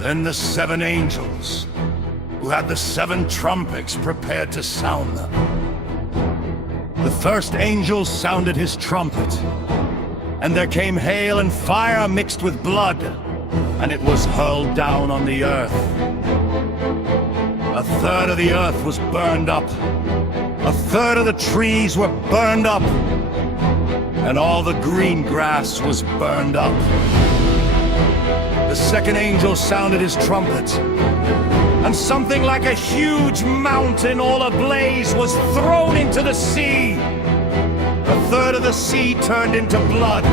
Then the seven angels, who had the seven trumpets, prepared to sound them. The first angel sounded his trumpet, and there came hail and fire mixed with blood, and it was hurled down on the earth. A third of the earth was burned up. A third of the trees were burned up, and all the green grass was burned up. The second angel sounded his trumpet, and something like a huge mountain all ablaze was thrown into the sea. A third of the sea turned into blood.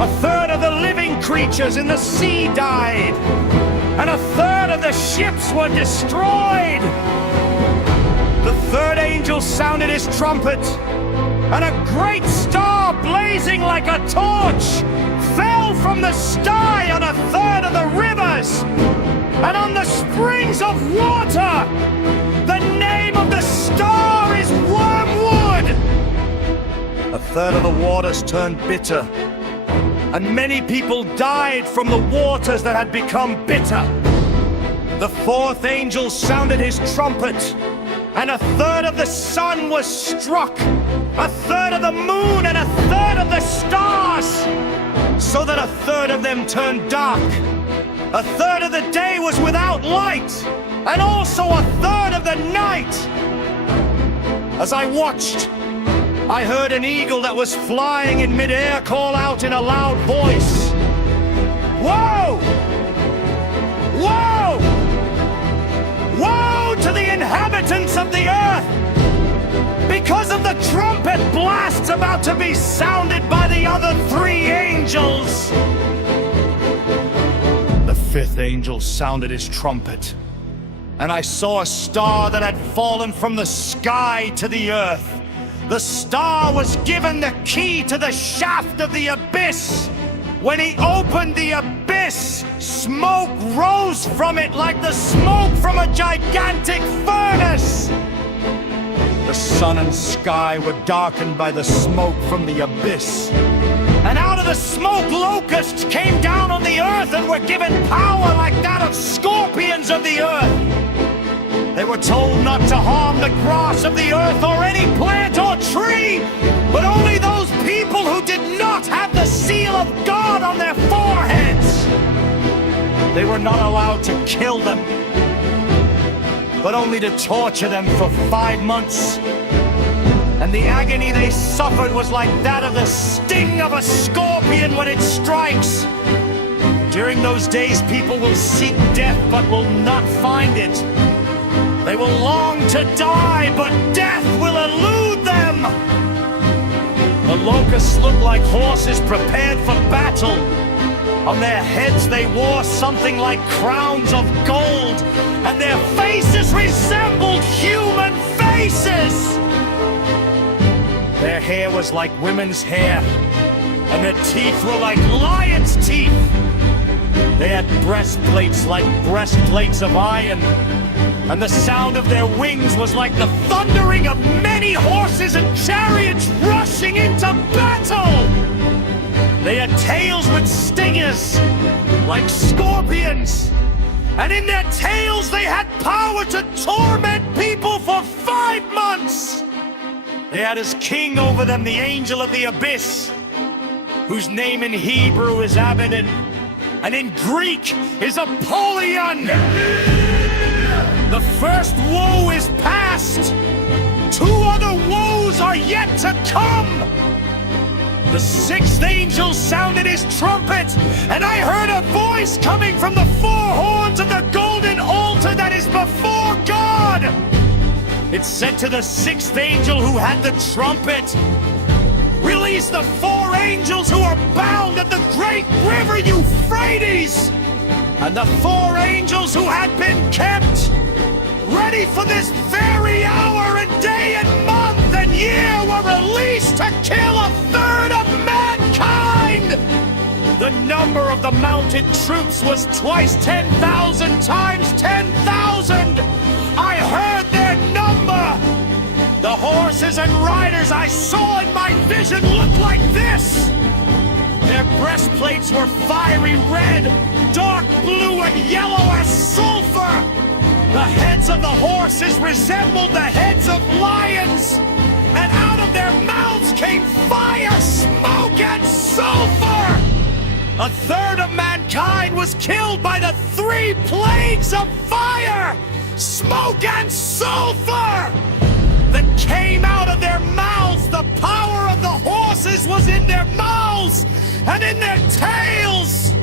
A third of the living creatures in the sea died, and a third of the ships were destroyed. The third angel sounded his trumpet, and a great star blazing like a torch fell from the sky on a third of the rivers and on the springs of water. The name of the star is Wormwood. A third of the waters turned bitter, and many people died from the waters that had become bitter. The fourth angel sounded his trumpet, and a third of the sun was struck, a third of the moon, and a third of the stars, so that a third of them turned dark. A third of the day was without light, and also a third of the night. As I watched, I heard an eagle that was flying in midair call out in a loud voice, "Woe! Woe! Woe to the inhabitants of the earth, because of the trumpet blasts about to be sounded by the other three angels." The fifth angel sounded his trumpet, and I saw a star that had fallen from the sky to the earth. The star was given the key to the shaft of the abyss. When he opened the abyss, smoke rose from it like the smoke from a gigantic furnace. The sun and sky were darkened by the smoke from the abyss. And out of the smoke, locusts came down on the earth and were given power like that of scorpions of the earth. They were told not to harm the grass of the earth or any plant or tree, but only those people who did not have the seal of God on their foreheads. They were not allowed to kill them, but only to torture them for 5 months. And the agony they suffered was like that of the sting of a scorpion when it strikes. During those days, people will seek death but will not find it. They will long to die, but death will elude them. The locusts looked like horses prepared for battle. On their heads they wore something like crowns of gold, and their faces resembled human faces. Their hair was like women's hair, and their teeth were like lions' teeth. They had breastplates like breastplates of iron, and the sound of their wings was like the thundering of many horses and chariots rushing into battle. They had tails with stingers, like scorpions, and in their tails they had power to torment people for 5 months. They had as king over them the angel of the abyss, whose name in Hebrew is Abaddon, and in Greek is Apollyon. The first woe is past. 2 other woes are yet to come. The sixth angel sounded his trumpet, and I heard a voice coming from the 4 horns of the golden altar that is before God. It said to the sixth angel who had the trumpet, "Release the 4 angels who are bound at the great river Euphrates." And the 4 angels who had been kept ready for this very hour and day and month and year were released to kill a third of mankind. The number of the mounted troops was twice 10,000 times 10,000. I heard their number. The horses and riders I saw in my vision looked like this. Their breastplates were fiery red, dark blue, and yellow as sulfur. The heads of the horses resembled the heads of lions, and out of their mouths came fire, smoke, and sulfur. A third of mankind was killed by the 3 plagues of fire, smoke, and sulfur that came out of their mouths. The power of the horses was in their mouths and in their tails,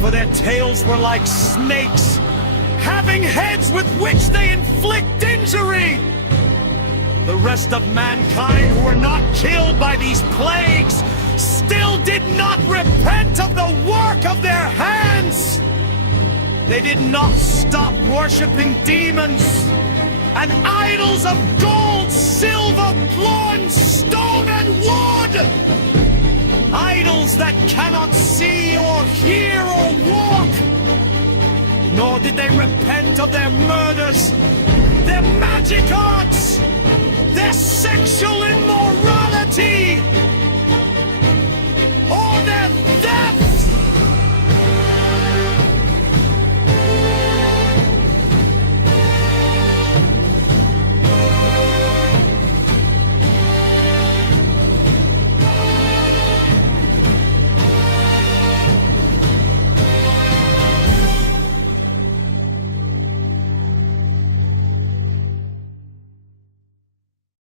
for their tails were like snakes, having heads with which they inflict injury. The rest of mankind who were not killed by these plagues still did not repent of the work of their hands. They did not stop worshiping demons and idols of gold, silver, bronze, stone, and wood. Idols that cannot see or hear or walk. Nor did they repent of their murders, their magic arts,